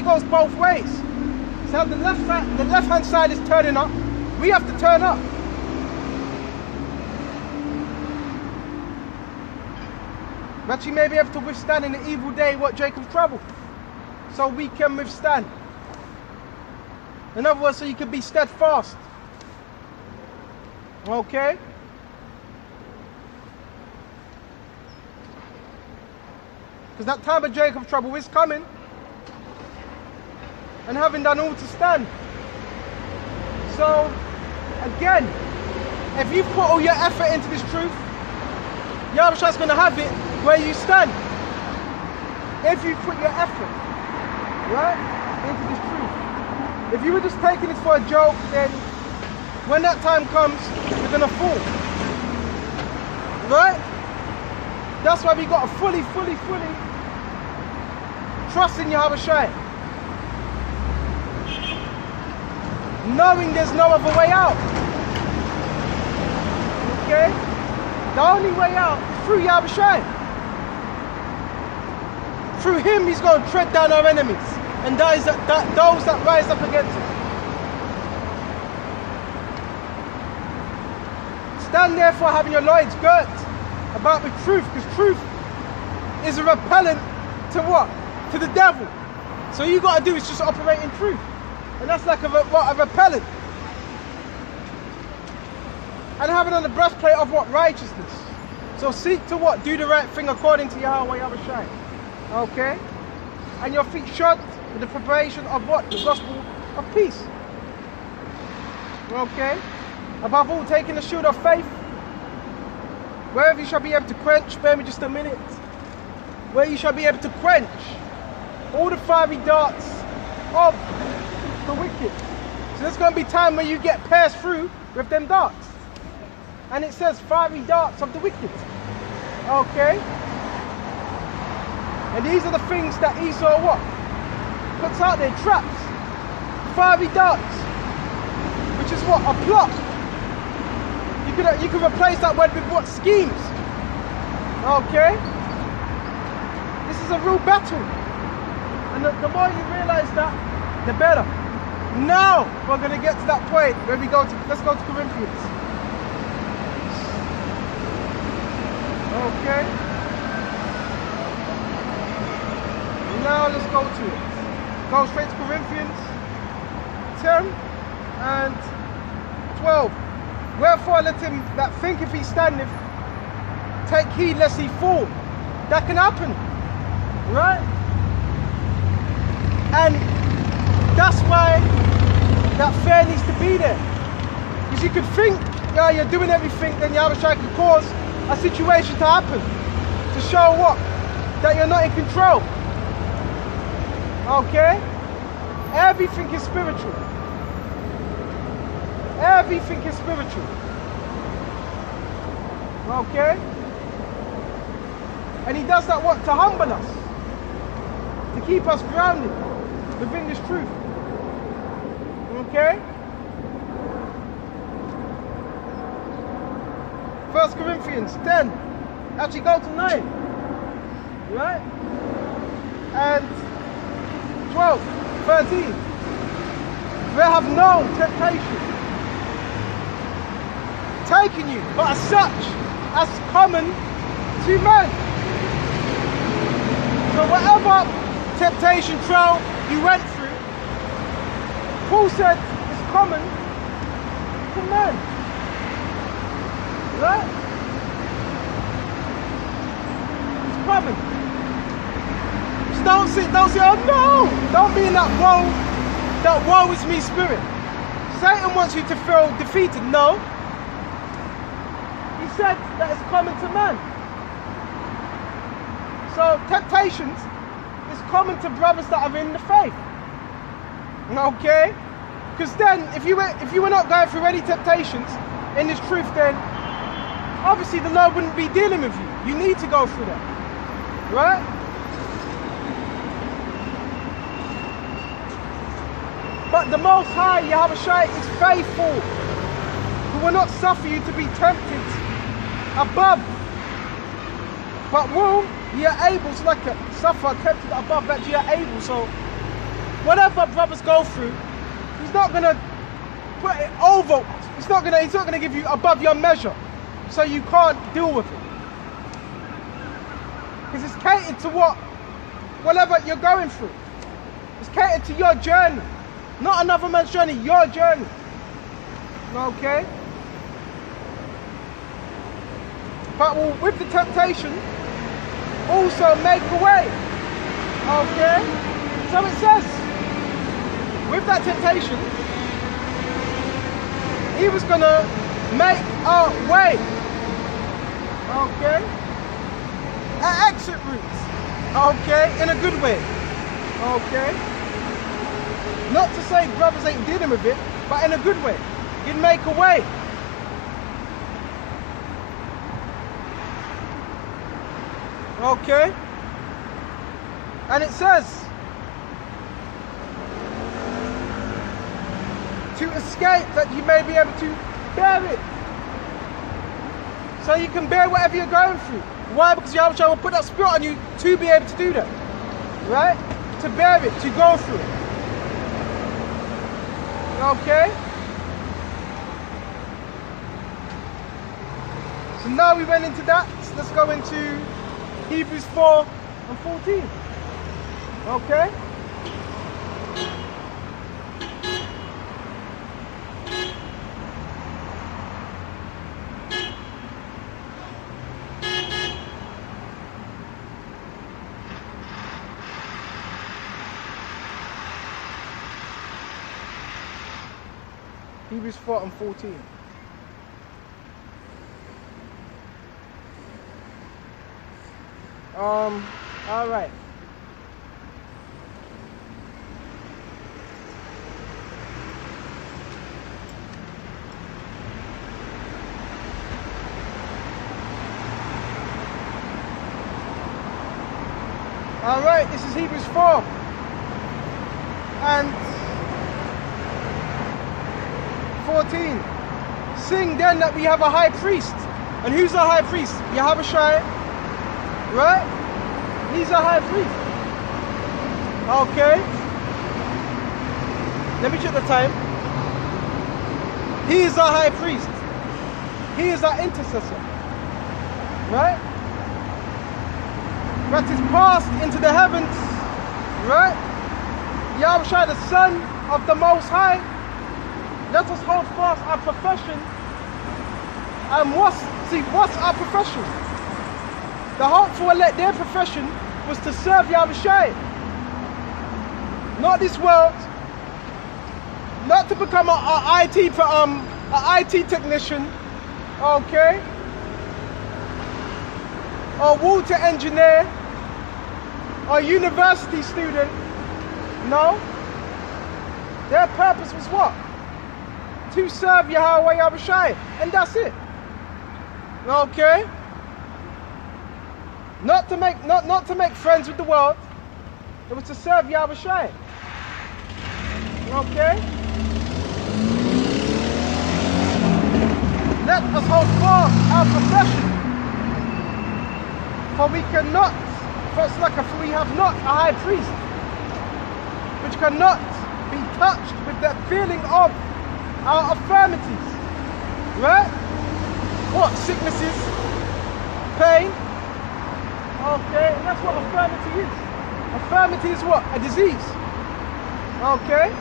it goes both ways. So the left hand side is turning up, we have to turn up. That you may be able to withstand in the evil day what Jacob's trouble. So we can withstand. In other words, so you can be steadfast. Okay? Because that time of Jacob's trouble is coming. And having done all to stand. So, again, if you put all your effort into this truth, Yahawashi's going to have it where you stand. If you put your effort, right, into this truth. If you were just taking this for a joke, then when that time comes, you're going to fall. Right? That's why we got to fully trust in Yahawashi. Knowing there's no other way out. Okay? The only way out is through Yahawashi. Through him, he's going to tread down our enemies and those that rise up against us. Stand therefore having your loins girt about with truth, because truth is a repellent to what? To the devil. So all you got to do is just operate in truth. And that's like a repellent. And having on the breastplate of what? Righteousness. So seek to what? Do the right thing according to Yahweh Yahawashi. Okay? And your feet shod with the preparation of what? The gospel of peace. Okay? Above all, taking the shield of faith, wherever you shall be able to quench, spare me just a minute, where you shall be able to quench all the fiery darts of the wicked. So there's going to be time where you get pierced through with them darts. And it says fiery darts of the wicked. Okay? And these are the things that Esau what? Puts out there, traps. Fiery darts. Which is what? A plot. You can replace that word with what? Schemes. Okay? This is a real battle. And the more you realize that, the better. Now we're going to get to that point where we go to, let's go to Corinthians. Okay? Now let's go to it. Go straight to Corinthians 10 and 12. Wherefore let him that thinketh he standeth take heed lest he fall. That can happen. Right? And that's why that fear needs to be there. Because you could think, yeah, you're doing everything, then Yahawashi can cause a situation to happen. To show what? That you're not in control. Okay? Everything is spiritual. Everything is spiritual. Okay? And he does that what? To humble us. To keep us grounded within this truth. Okay? 1 Corinthians 10. Actually go to 9. Right? And 12, 13. We have no temptation taken you, but as such, as common to men. So whatever temptation trial you went through, Paul said it's common to men. Right? It's common. Just don't say, oh no! Don't be in that woe is me spirit. Satan wants you to feel defeated. No. He said that it's common to man. So temptations is common to brothers that are in the faith. Okay? Because then, if you were not going through any temptations in this truth, then obviously the Lord wouldn't be dealing with you. You need to go through that. Right? But the Most High, Yahawashi, is faithful, who will not suffer you to be tempted above, but will ye are able, so like suffer tempted above that ye are able. So whatever brothers go through, he's not gonna put it over. He's not gonna give you above your measure, so you can't deal with it. Because it's catered to whatever you're going through. It's catered to your journey, not another man's journey. Your journey. Okay. But will, with the temptation, also make a way. Okay? So it says, with that temptation, he was going to make a way. Okay? An exit route. Okay? In a good way. Okay? Not to say brothers ain't dealing with it, but in a good way. He'd make a way. Okay? And it says, to escape that you may be able to bear it. So you can bear whatever you're going through. Why? Because Yahawashi will put that spirit on you to be able to do that. Right? To bear it, to go through it. Okay? So now we went into that. So let's go into Hebrews 4 and 14. Okay? Hebrews 4 and 14. All right. All right, this is Hebrews 4. And 14. Sing then that we have a high priest. And who's our high priest? Yahawashi. Right? He's a high priest. Okay. Let me check the time. He is our high priest. He is our intercessor. Right? That is passed into the heavens. Right? Yahawashi, the Son of the Most High. Let us hold fast our profession. And what's our profession? The hopeful elect, their profession was to serve Yahawashi. Not this world. Not to become a IT technician. Okay? Or water engineer. Or university student. No. Their purpose was what? To serve Yahweh Yahawashi. And that's it. Okay? Not to make friends with the world. It was to serve Yahawashi. Okay? Let us hold fast our profession. For we cannot, for we have not a high priest, which cannot be touched with the feeling of our infirmities. Right? What? Sicknesses, pain. Okay, and that's what infirmity is. Infirmity is what? A disease. Okay?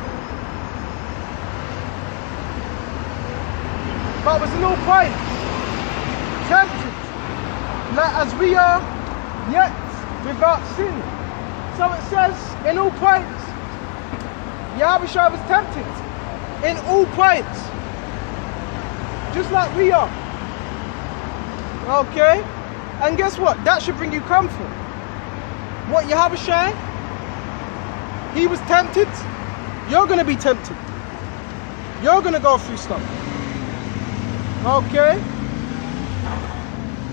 But was in all points tempted, like as we are, yet without sin. So it says, in all points, Yahawashi was tempted. In all points. Just like we are. Okay? And guess what? That should bring you comfort. What, Yahawashi? He was tempted. You're going to be tempted. You're going to go through stuff. Okay?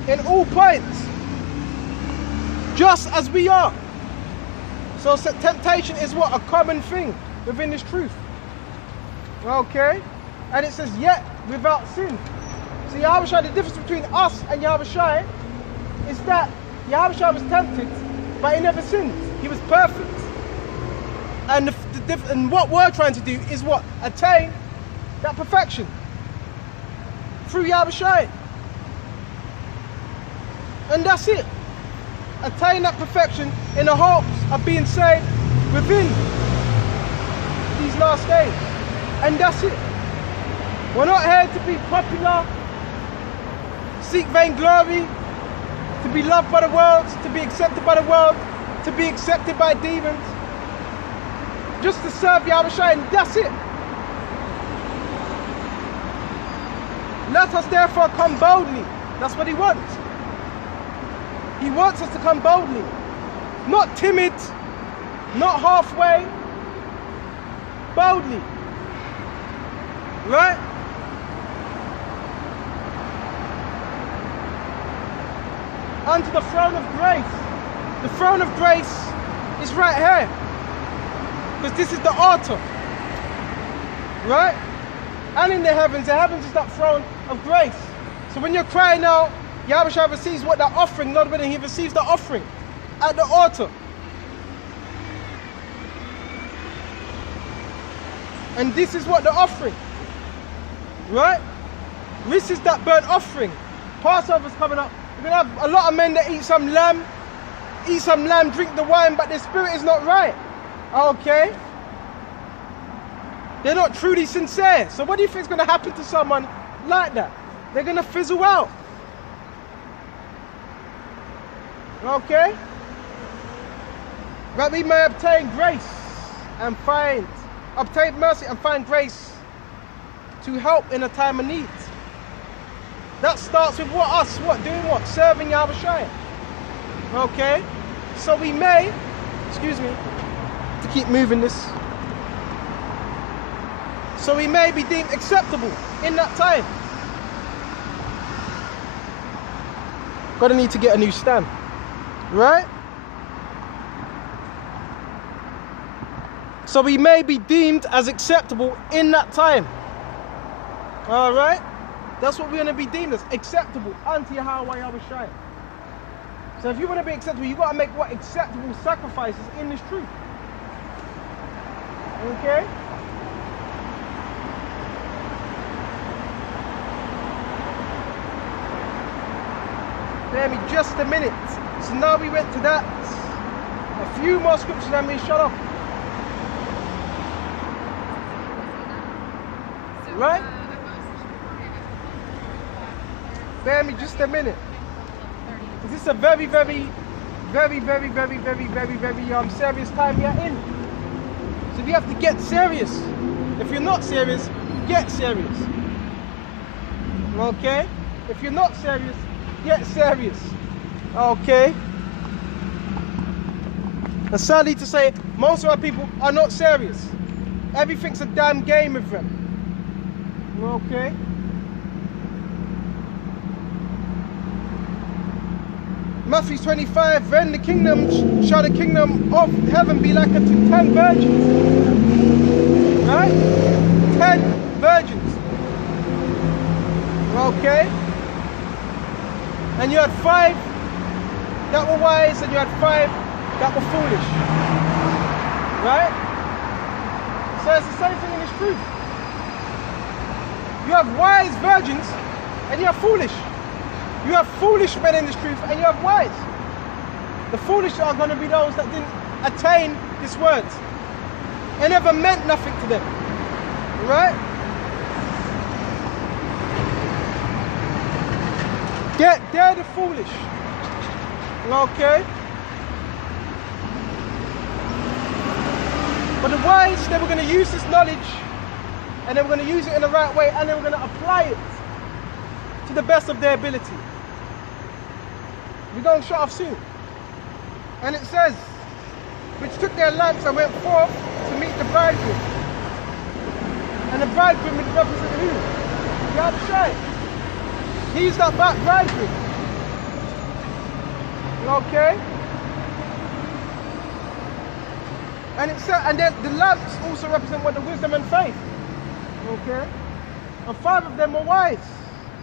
In all points. Just as we are. So temptation is what? A common thing within this truth. Okay? And it says, yet without sin. See, Yahawashi, the difference between us and Yahawashi is that Yahawashi was tempted, but he never sinned. He was perfect. And and what we're trying to do is what? Attain that perfection through Yahawashi. And that's it. Attain that perfection in the hopes of being saved within these last days. And that's it. We're not here to be popular, seek vainglory, to be loved by the world, to be accepted by the world, to be accepted by demons. Just to serve Yahawashi, and that's it. Let us therefore come boldly. That's what he wants. He wants us to come boldly. Not timid, not halfway, boldly. Right? Unto the throne of grace. The throne of grace is right here. Because this is the altar. Right? And in the heavens is that throne of grace. So when you're crying out, Yahawashi receives what that offering, not when he receives the offering at the altar. And this is what the offering. Right? This is that burnt offering. Passover's coming up. We're going to have a lot of men that eat some lamb, drink the wine, but their spirit is not right. Okay? They're not truly sincere. So what do you think is going to happen to someone like that? They're going to fizzle out. Okay? That we may obtain grace and obtain mercy and find grace to help in a time of need. That starts with doing what? Serving Yahawashi. Okay? So we may, excuse me, to keep moving this. So we may be deemed acceptable in that time. Gonna need to get a new stand. Right? So we may be deemed as acceptable in that time. Alright? That's what we're going to be deemed as, acceptable unto Yahawashi. So if you want to be acceptable, you've got to make what? Acceptable sacrifices in this truth. Okay? Bear me just a minute. So now we went to that. A few more scriptures and we shut off. Right? Bear me just a minute. This is a very serious time you're in. So you have to get serious. If you're not serious, get serious. Okay? If you're not serious, get serious. Okay? And sadly to say, most of our people are not serious. Everything's a damn game with them. Okay? Matthew 25, then shall the kingdom of heaven be like unto 10 virgins. Right? 10 virgins. Okay? And you had 5 that were wise and you had 5 that were foolish. Right? So it's the same thing in this truth. You have wise virgins and you have foolish. You have foolish men in this truth and you have wise. The foolish are going to be those that didn't attain this word. It never meant nothing to them. Right? They're the foolish. Okay? But the wise, they were going to use this knowledge and they were going to use it in the right way and they were going to apply it to the best of their ability. We're going to shut off soon. And it says, which took their lamps and went forth to meet the bridegroom. And the bridegroom is representing who? Yahawashi. He's that bridegroom. Okay? And it said, and then the lamps also represent what? The wisdom and faith. Okay? And 5 of them were wise.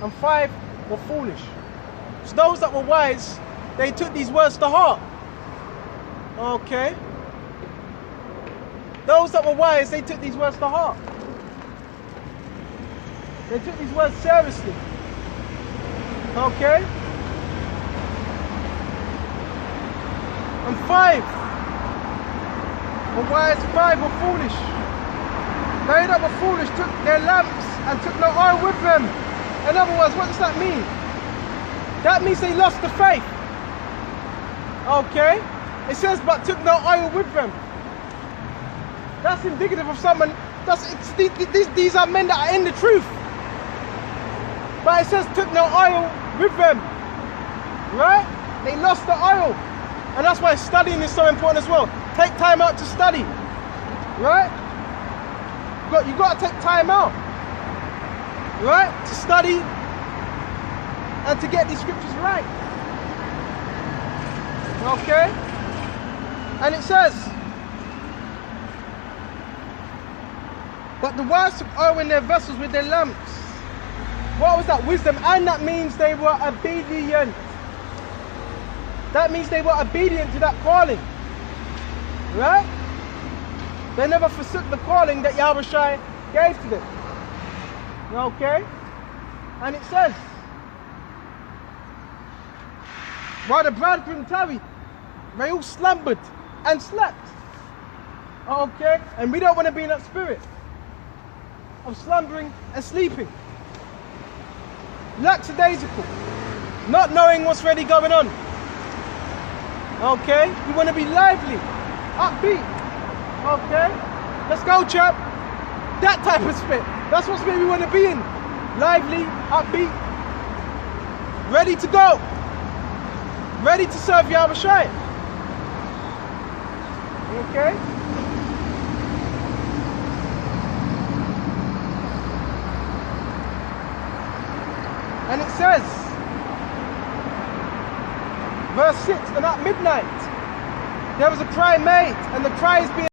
And 5 were foolish. So those that were wise, they took these words to heart. Okay? those that were wise, they took these words to heart. They took these words seriously. Okay? And 5 were wise, 5 were foolish. They that were foolish took their lamps and took no oil with them. In other words, what does that mean? That means they lost the faith. Okay? It says, but took no oil with them. That's indicative of someone, these are men that are in the truth. But it says, took no oil with them. Right? They lost the oil. And that's why studying is so important as well. Take time out to study. Right? You got to take time out. Right? To study and to get these scriptures right. Okay? And it says, but the wise took oil in their vessels with their lamps. What was that? Wisdom. And that means they were obedient. That means they were obedient to that calling. Right? They never forsook the calling that Yahawashi gave to them. Okay? And it says, while the bridegroom tarried, they all slumbered and slept. Okay? And we don't want to be in that spirit of slumbering and sleeping. Lackadaisical. Not knowing what's really going on. Okay? We want to be lively, upbeat. Okay? Let's go, chap. That type of spirit. That's what spirit we want to be in. Lively, upbeat, ready to go. Ready to serve Yahawashi. Okay? And it says, verse 6, and at midnight there was a cry made, and the cry is being